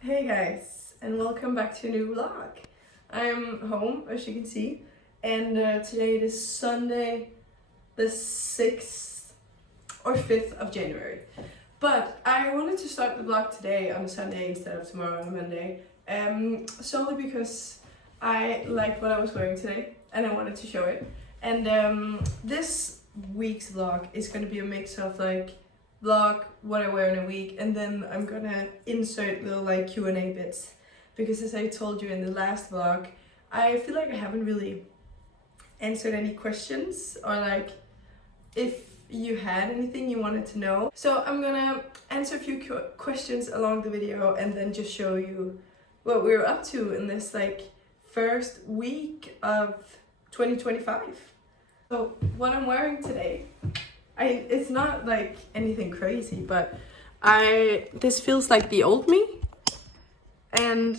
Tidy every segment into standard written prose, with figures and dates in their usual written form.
Hey guys, and welcome back to a new vlog. I'm home, as you can see, and today it is Sunday, the 6th or 5th of January. But I wanted to start the vlog today on a Sunday instead of tomorrow on a Monday, solely because I liked what I was wearing today and I wanted to show it. And this week's vlog is going to be a mix of like vlog what I wear in a week, and then I'm gonna insert little like Q&A bits, because as I told you in the last vlog, I feel like I haven't really answered any questions, or like if you had anything you wanted to know. So I'm gonna answer a few questions along the video and then just show you what we're up to in this like first week of 2025. So what I'm wearing today, it's not like anything crazy, but this feels like the old me, and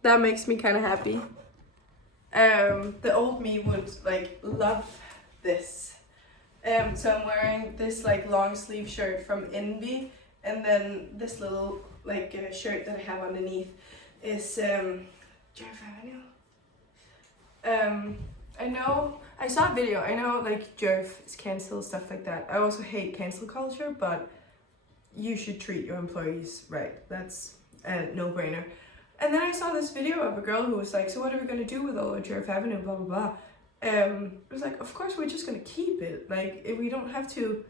that makes me kind of happy. The old me would like love this. So I'm wearing this like long sleeve shirt from Envy, and then this little like shirt that I have underneath is I saw a video, I know like Jerv is cancelled, stuff like that. I also hate cancel culture, but you should treat your employees right. That's a no-brainer. And then I saw this video of a girl who was like, so what are we gonna do with all of Jerv Avenue, blah, blah, blah. It was like, of course we're just gonna keep it. Like, we don't have to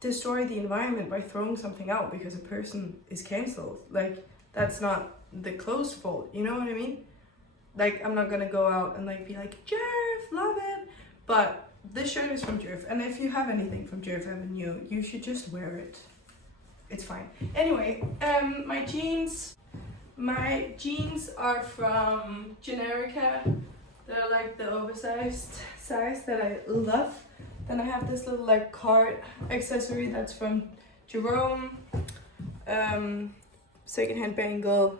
destroy the environment by throwing something out because a person is cancelled. Like, that's not the clothes' fault, you know what I mean? Like, I'm not gonna go out and like be like, Jerv, love it. But this shirt is from Jerv, and if you have anything from Jerv Avenue, you should just wear it. It's fine. Anyway, my jeans are from Generica. They're like the oversized size that I love. Then I have this little like card accessory that's from Jerome. Secondhand bangle.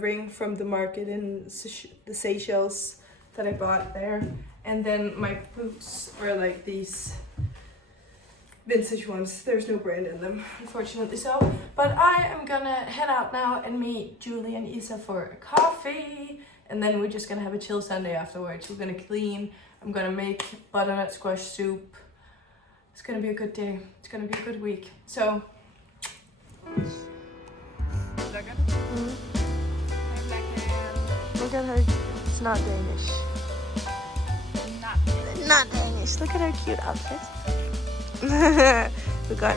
Ring from the market in the Seychelles that I bought there, and then my boots are like these vintage ones. There's no brand in them, unfortunately. So, but I am gonna head out now and meet Julie and Isa for a coffee, and then we're just gonna have a chill Sunday afterwards. We're gonna clean. I'm gonna make butternut squash soup. It's gonna be a good day. It's gonna be a good week. So. Look at her. It's not Danish. Not Danish. Look at her cute outfit. We got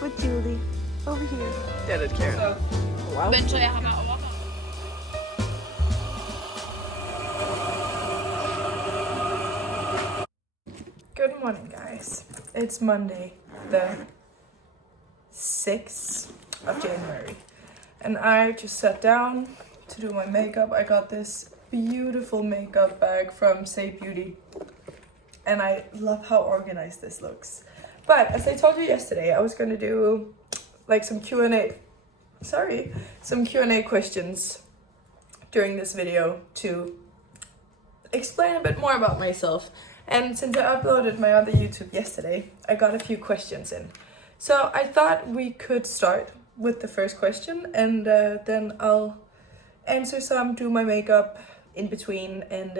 with Julie over here. Det er Karen. Wow. Vent, så jeg har mig over. Good morning, guys. It's Monday, the 6th of January. And I just sat down to do my makeup. I got this beautiful makeup bag from Say Beauty, and I love how organized this looks. But as I told you yesterday, I was gonna do like some Q&A questions during this video to explain a bit more about myself. And since I uploaded my other YouTube yesterday, I got a few questions in. So I thought we could start with the first question, and then I'll answer some, do my makeup in between, and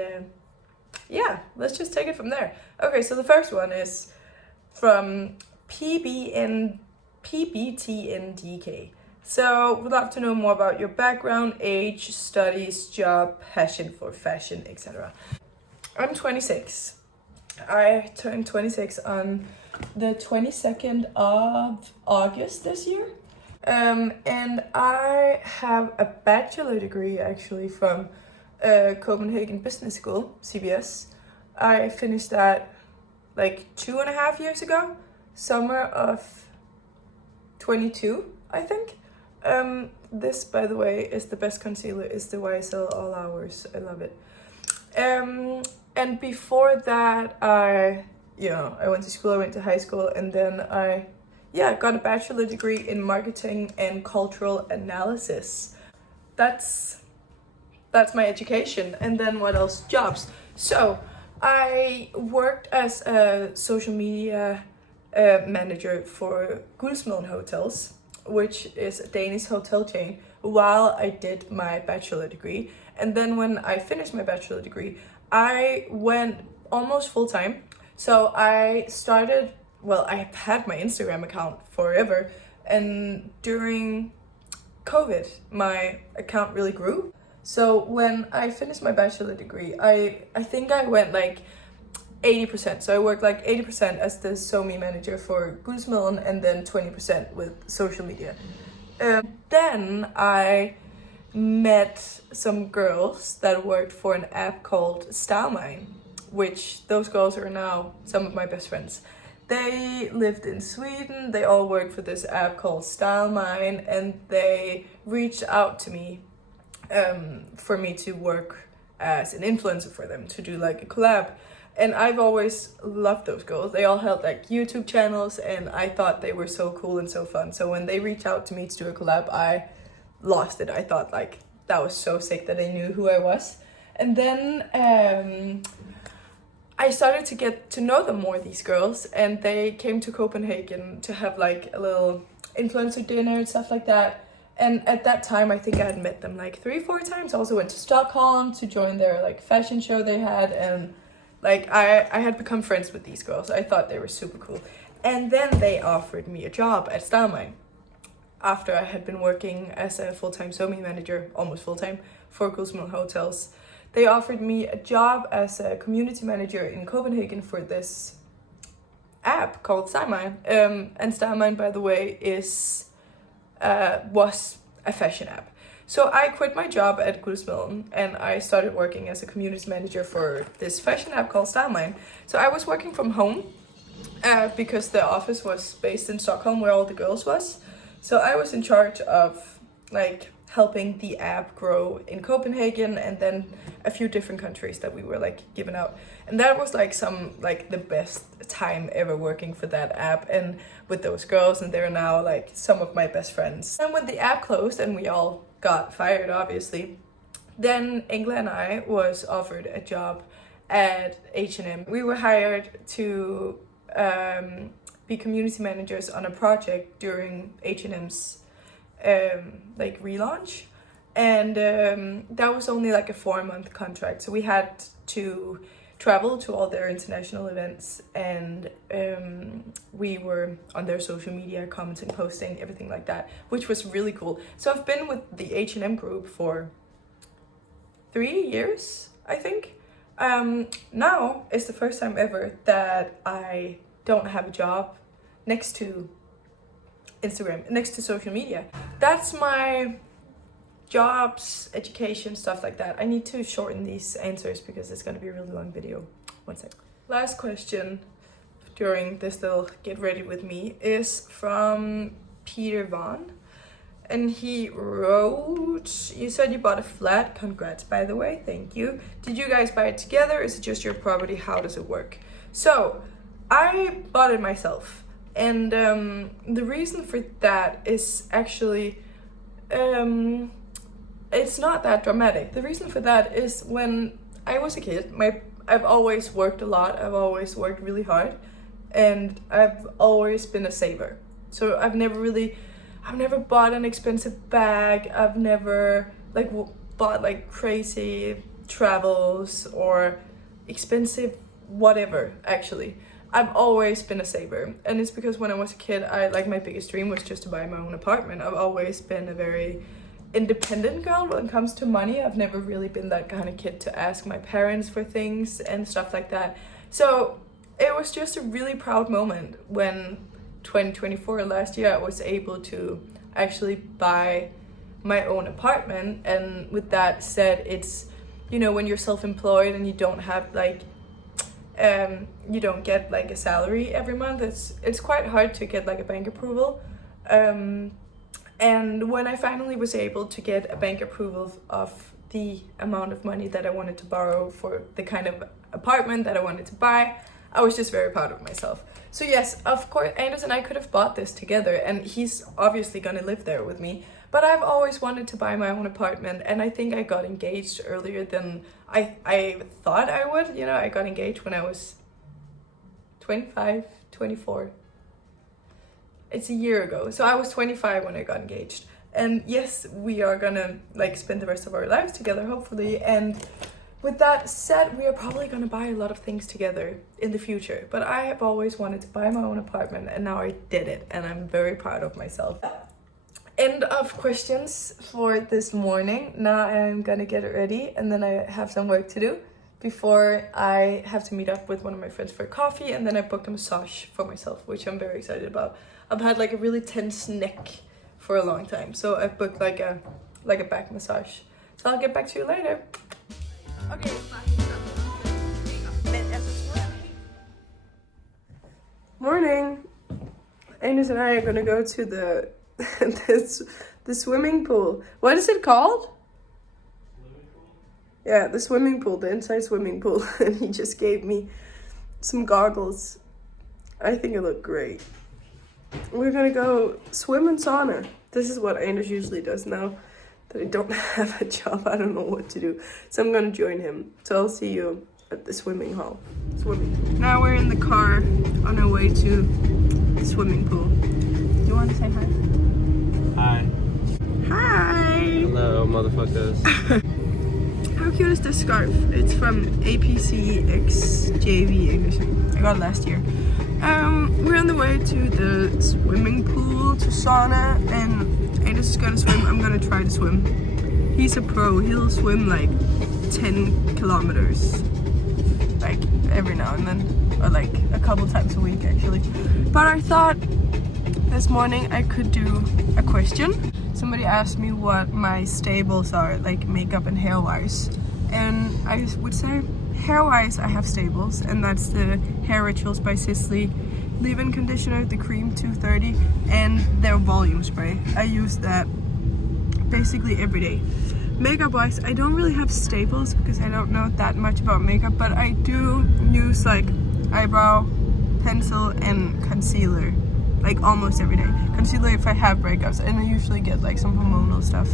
yeah, let's just take it from there. Okay, so the first one is from PBTNDK. So we'd love to know more about your background, age, studies, job, passion for fashion, etc. I'm 26. I turned 26 on the 22nd of August this year. And I have a bachelor degree actually from Copenhagen Business School, CBS. I finished that like 2.5 years ago, summer of 22, I think. This, by the way, is the best concealer, is the YSL All Hours. I love it. And before that, I went to school, I went to high school, and then I got a bachelor degree in marketing and cultural analysis. That's my education. And then what else? Jobs. So I worked as a social media manager for Guldsmeden Hotels which is a Danish hotel chain, while I did my bachelor degree. And then when I finished my bachelor degree, I went almost full-time. So I started, well, I've had my Instagram account forever, and during COVID, my account really grew. So when I finished my bachelor degree, I think I went like 80%. So I worked like 80% as the SoMe manager for Guldsmeden, and then 20% with social media. Then I met some girls that worked for an app called Staycation, which those girls are now some of my best friends. They lived in Sweden, they all worked for this app called Staycation, and they reached out to me for me to work as an influencer for them, to do like a collab. And I've always loved those girls. They all had like YouTube channels, and I thought they were so cool and so fun. So when they reached out to me to do a collab, I lost it. I thought like that was so sick that they knew who I was. And then I started to get to know them more, these girls, and they came to Copenhagen to have like a little influencer dinner and stuff like that. And at that time, I think I had met them like 3-4 times. I also went to Stockholm to join their like fashion show they had, and like I had become friends with these girls. I thought they were super cool. And then they offered me a job at Staycation after I had been working as a full-time SoMe manager, almost full-time, for Guldsmeden Hotels. They offered me a job as a community manager in Copenhagen for this app called Staycation. And Staycation, by the way, was a fashion app. So I quit my job at Guldsmeden and I started working as a community manager for this fashion app called Staycation. So I was working from home because the office was based in Stockholm, where all the girls was. So I was in charge of like helping the app grow in Copenhagen, and then a few different countries that we were like giving out. And that was like the best time ever working for that app and with those girls, and they're now like some of my best friends. And when the app closed and we all got fired, obviously, then Engla and I was offered a job at H&M. We were hired to be community managers on a project during H&M's like relaunch, and that was only like a 4-month contract. So we had to travel to all their international events, and we were on their social media, commenting, posting, everything like that, which was really cool. So I've been with the H&M group for 3 years, I think. Now is the first time ever that I don't have a job next to Instagram, next to social media. That's my jobs, education, stuff like that. I need to shorten these answers because it's going to be a really long video. One sec. Last question during this little get ready with me is from Peter Vaughn. And he wrote, you said you bought a flat. Congrats, by the way. Thank you. Did you guys buy it together? Is it just your property? How does it work? So I bought it myself. And the reason for that is actually, it's not that dramatic. The reason for that is when I was a kid, I've always worked a lot. I've always worked really hard, and I've always been a saver. So I've never bought an expensive bag. I've never like bought like crazy travels or expensive whatever, actually. I've always been a saver, and it's because when I was a kid, my biggest dream was just to buy my own apartment. I've always been a very independent girl when it comes to money. I've never really been that kind of kid to ask my parents for things and stuff like that. So it was just a really proud moment when 2024, last year, I was able to actually buy my own apartment. And with that said, it's, when you're self-employed and you don't have you don't get like a salary every month, it's quite hard to get like a bank approval. And when I finally was able to get a bank approval of the amount of money that I wanted to borrow for the kind of apartment that I wanted to buy, I was just very proud of myself. So yes, of course, Anders and I could have bought this together, and he's obviously gonna live there with me. But I've always wanted to buy my own apartment, and I think I got engaged earlier than I thought I would. I got engaged when I was 25, 24. It's a year ago. So I was 25 when I got engaged. And yes, we are gonna like spend the rest of our lives together, hopefully. And with that said, we are probably gonna buy a lot of things together in the future. But I have always wanted to buy my own apartment, and now I did it, and I'm very proud of myself. End of questions for this morning. Now I'm gonna get ready, and then I have some work to do before I have to meet up with one of my friends for coffee, and then I booked a massage for myself, which I'm very excited about. I've had like a really tense neck for a long time, so I've booked like a back massage. So I'll get back to you later. Okay. Morning. Agnes and I are gonna go to the the swimming pool. What is it called? Yeah, the swimming pool, the inside swimming pool. And he just gave me some goggles. I think it looked great. We're gonna go swim in sauna. This is what Anders usually does now that I don't have a job. I don't know what to do. So I'm gonna join him. So I'll see you at the swimming hall. Now we're in the car on our way to the swimming pool. Do you want to say hi? Hi. Hi! Hello, motherfuckers. How cute is this scarf? It's from APC X JV English. I got it last year. We're on the way to the swimming pool, to sauna, and Anders is gonna swim. I'm gonna try to swim. He's a pro. He'll swim like 10 kilometers, like every now and then, or like a couple times a week actually. But I thought this morning I could do a question. Somebody asked me what my staples are, like makeup and hair wise, and I would say hair wise I have staples, and that's the Hair Rituals by Sisley leave-in conditioner, the cream 230, and their volume spray. I use that basically every day. Makeup wise, I don't really have staples because I don't know that much about makeup, but I do use like eyebrow pencil and concealer like almost every day. Concealer if I have breakups, and I usually get like some hormonal stuff.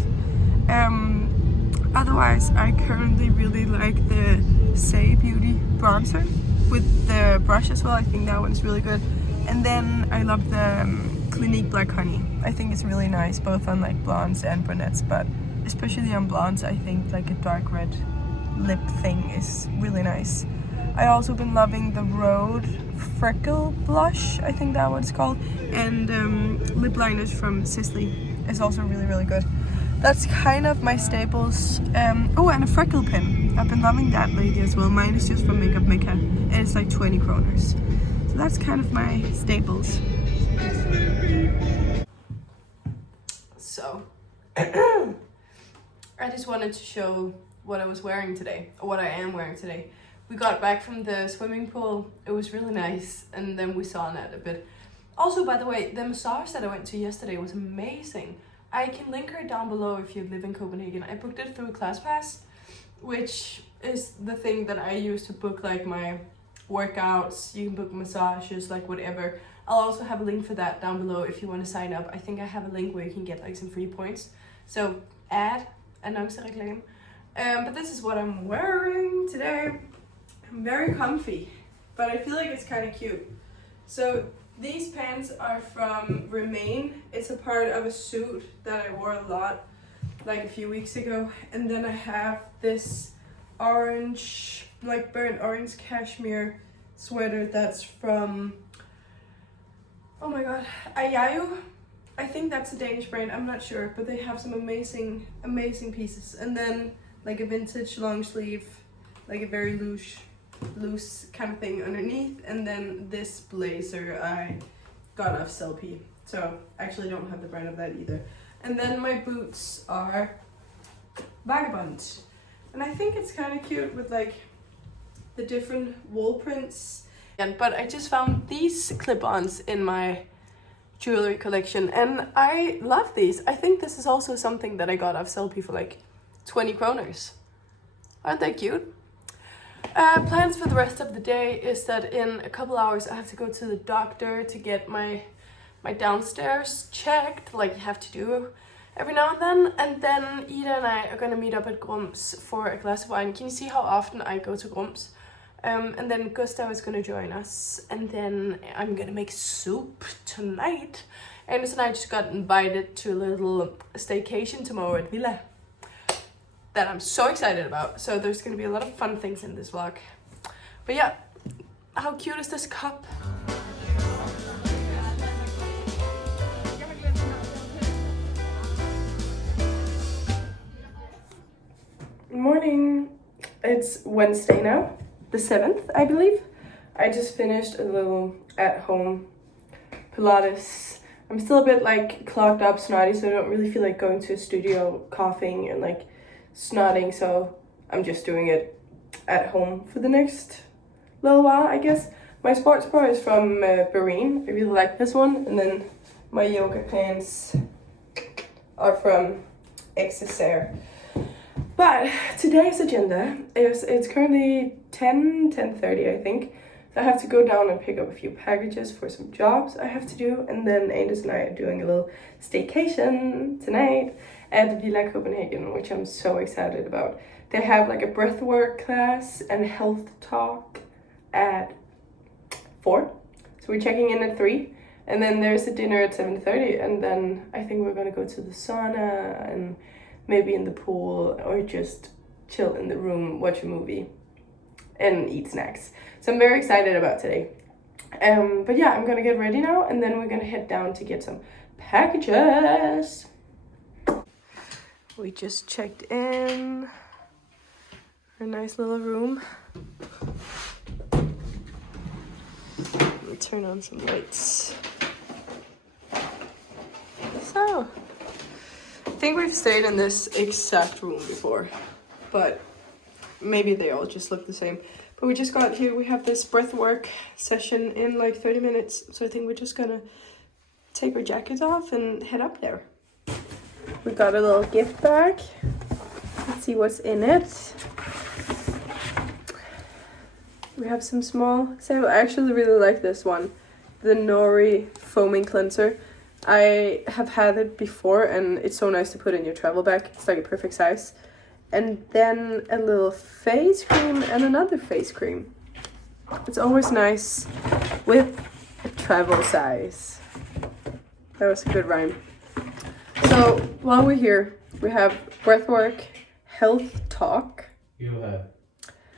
Otherwise, I currently really like the Say Beauty bronzer with the brush as well. I think that one's really good. And then I love the Clinique Black Honey. I think it's really nice both on like blondes and brunettes, but especially on blondes I think like a dark red lip thing is really nice. I also been loving the Rhode Freckle Blush, I think that one's called, and lip liners from Sisley is also really good. That's kind of my staples. Oh, and a freckle pen. I've been loving that lately as well. Mine is just from Makeup Mecca, and it's like 20 kroners. So that's kind of my staples. So, I just wanted to show what I was wearing today, or what I am wearing today. We got back from the swimming pool. It was really nice, and then we saunaed a bit. Also, by the way, the massage that I went to yesterday was amazing. I can link her down below if you live in Copenhagen. I booked it through ClassPass, which is the thing that I use to book like my workouts. You can book massages, like whatever. I'll also have a link for that down below if you want to sign up. I think I have a link where you can get like some free points. So add annoncereklame. But this is what I'm wearing today. I'm very comfy, but I feel like it's kind of cute. So these pants are from Remain. It's a part of a suit that I wore a lot like a few weeks ago. And then I have this orange, like burnt orange cashmere sweater that's from, oh my god, Ayayu. I think that's a Danish brand, I'm not sure, but they have some amazing pieces. And then like a vintage long sleeve, like a very loose kind of thing underneath, and then this blazer I got off Selfie, so I actually don't have the brand of that either. And then my boots are Vagabond, and I think it's kind of cute with like the different wool prints. But I just found these clip-ons in my jewelry collection, and I love these. I think this is also something that I got off Selfie for like 20 kroners. Aren't they cute? Plans for the rest of the day is that in a couple hours I have to go to the doctor to get my downstairs checked, like you have to do every now and then Ida and I are gonna meet up at Grums for a glass of wine. Can you see how often I go to Grums? And then Gustav is gonna join us, and then I'm gonna make soup tonight. And I just got invited to a little staycation tomorrow at Villa that I'm so excited about. So there's gonna be a lot of fun things in this vlog. But yeah, how cute is this cup? Good morning. It's Wednesday now, the 7th, I believe. I just finished a little at-home Pilates. I'm still a bit like clogged up, snotty, so I don't really feel like going to a studio coughing and like snotting, so I'm just doing it at home for the next little while, I guess. My sports bra is from Bereen. I really like this one, and then my yoga pants are from XSR. But today's agenda is, it's currently 10:30, I think. So I have to go down and pick up a few packages for some jobs I have to do. And then Anders and I are doing a little staycation tonight at Villa Copenhagen, which I'm so excited about. They have like a breathwork class and health talk at 4. So we're checking in at 3. And then there's a dinner at 7:30. And then I think we're gonna go to the sauna and maybe in the pool, or just chill in the room, watch a movie, and eat snacks. So I'm very excited about today. But yeah, I'm gonna get ready now, and then we're gonna head down to get some packages. We just checked in. A nice little room. Let me turn on some lights. So, I think we've stayed in this exact room before, but maybe they all just look the same. But we just got here, we have this breathwork session in like 30 minutes, so I think we're just gonna take our jackets off and head up there. We got a little gift bag. Let's see what's in it. We have some small, so I actually really like this one, the Nori foaming cleanser. I have had it before, and it's so nice to put in your travel bag. It's like a perfect size. And then a little face cream and another face cream. It's always nice with a travel size. That was a good rhyme. So while we're here, we have breathwork, health talk. You have.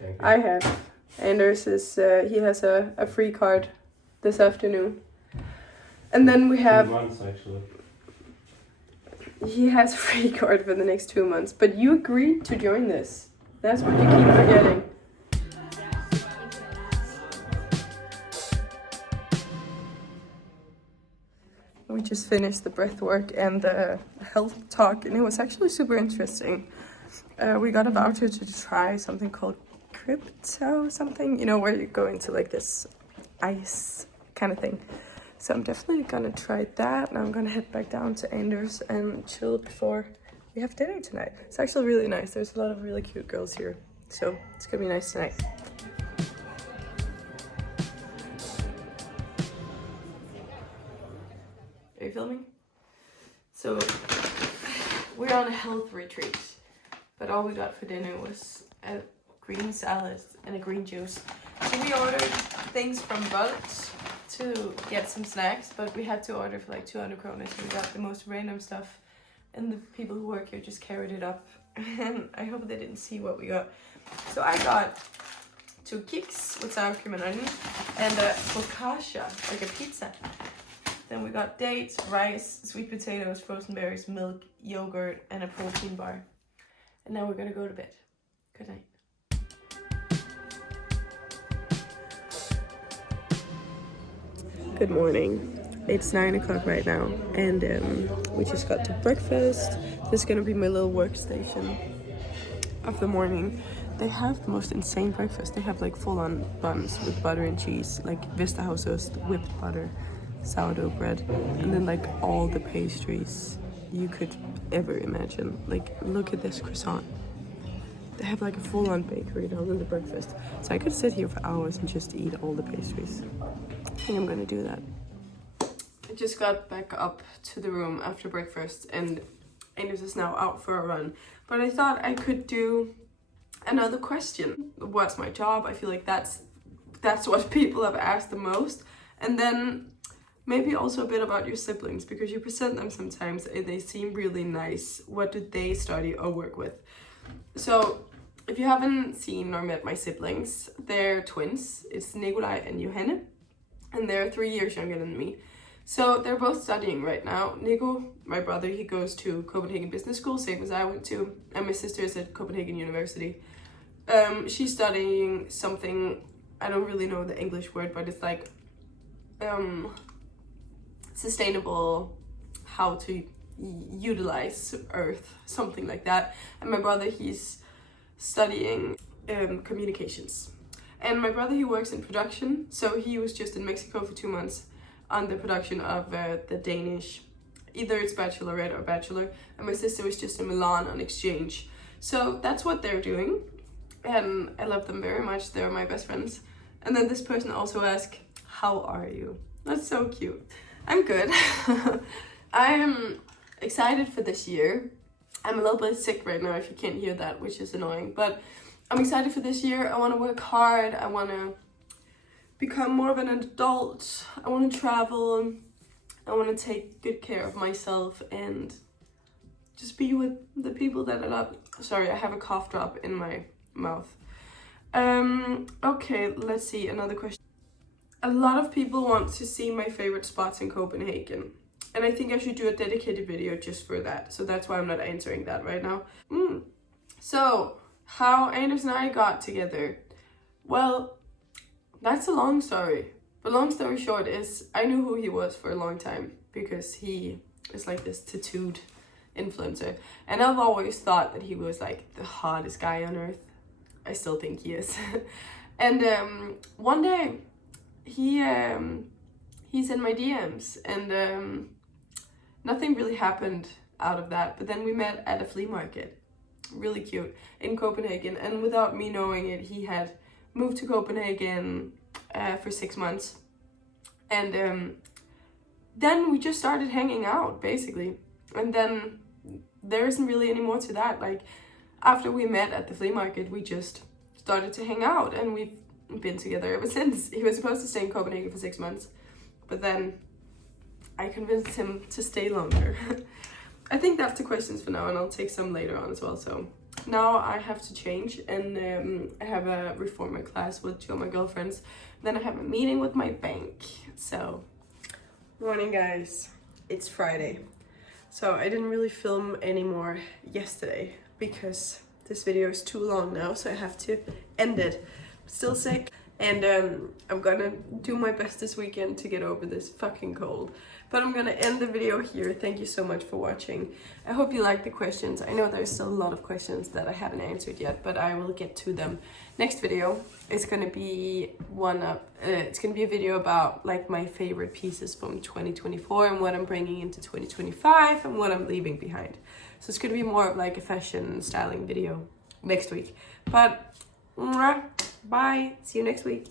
Thank you. I have. Anders is, he has a free card this afternoon. And then we have... 2 months, actually. He has a free card for the next 2 months, but you agreed to join this. That's what you keep forgetting. We just finished the breathwork and the health talk, and it was actually super interesting. We got a voucher to try something called crypto something, you know, where you go into like this ice kind of thing. So I'm definitely gonna try that, and I'm gonna head back down to Anders and chill before we have dinner tonight. It's actually really nice. There's a lot of really cute girls here, so it's gonna be nice tonight. Are you filming? So we're on a health retreat, but all we got for dinner was a green salad and a green juice. So we ordered things from Bolt to get some snacks, but we had to order for like 200 kroner, so we got the most random stuff, and the people who work here just carried it up, and I hope they didn't see what we got. So I got 2 kicks with sour cream and onion, and a focaccia, like a pizza. Then we got dates, rice, sweet potatoes, frozen berries, milk, yogurt, and a protein bar. And now we're gonna go to bed. Good night. Good morning. It's 9 o'clock right now, and we just got to breakfast. This is gonna be my little workstation of the morning. They have the most insane breakfast. They have like full-on buns with butter and cheese, like Vista house toast, whipped butter, sourdough bread, and then like all the pastries you could ever imagine. Like, look at this croissant. They have like a full-on bakery down in the breakfast. So I could sit here for hours and just eat all the pastries. I think I'm gonna do that. I just got back up to the room after breakfast, and Anders is now out for a run. But I thought I could do another question. What's my job? I feel like that's what people have asked the most. And then maybe also a bit about your siblings, because you present them sometimes and they seem really nice. What do they study or work with? So if you haven't seen or met my siblings, they're twins. It's Nikolai and Johanne, and they're 3 years younger than me. So they're both studying right now. Nico, my brother, he goes to Copenhagen Business School, same as I went to, and my sister is at Copenhagen University. She's studying something, I don't really know the English word, but it's like sustainable, how to utilize Earth, something like that. And my brother, he's studying communications. And my brother, he works in production, so he was just in Mexico for 2 months on the production of the Danish, either it's bachelorette or bachelor, and my sister was just in Milan on exchange. So that's what they're doing, and I love them very much. They're my best friends. And then this person also asked, how are you? That's so cute. I'm good. I am excited for this year. I'm a little bit sick right now, if you can't hear that, which is annoying, but I'm excited for this year. I want to work hard. I want to become more of an adult. I want to travel. I want to take good care of myself and just be with the people that I love. Sorry, I have a cough drop in my mouth. Okay, let's see, another question. A lot of people want to see my favorite spots in Copenhagen, and I think I should do a dedicated video just for that. So that's why I'm not answering that right now. So, how Anders and I got together. Well, that's a long story. But long story short is, I knew who he was for a long time, because he is like this tattooed influencer. And I've always thought that he was like the hottest guy on earth. I still think he is. And one day, he's in my DMs, and nothing really happened out of that. But then we met at a flea market. Really cute, in Copenhagen, and without me knowing it, he had moved to Copenhagen for 6 months, and then we just started hanging out, basically. And then there isn't really any more to that. Like, after we met at the flea market, we just started to hang out, and we've been together ever since. He was supposed to stay in Copenhagen for 6 months, but then I convinced him to stay longer. I think that's the questions for now, and I'll take some later on as well. So now I have to change, and I have a reformer class with 2 of my girlfriends. Then I have a meeting with my bank. So, morning guys, it's Friday. So I didn't really film anymore yesterday because this video is too long now, so I have to end it. Still sick, and I'm gonna do my best this weekend to get over this fucking cold. But I'm gonna end the video here. Thank you so much for watching. I hope you liked the questions. I know there's still a lot of questions that I haven't answered yet, but I will get to them. Next video is gonna be it's gonna be a video about like my favorite pieces from 2024 and what I'm bringing into 2025 and what I'm leaving behind. So it's gonna be more of like a fashion styling video next week. But bye. See you next week.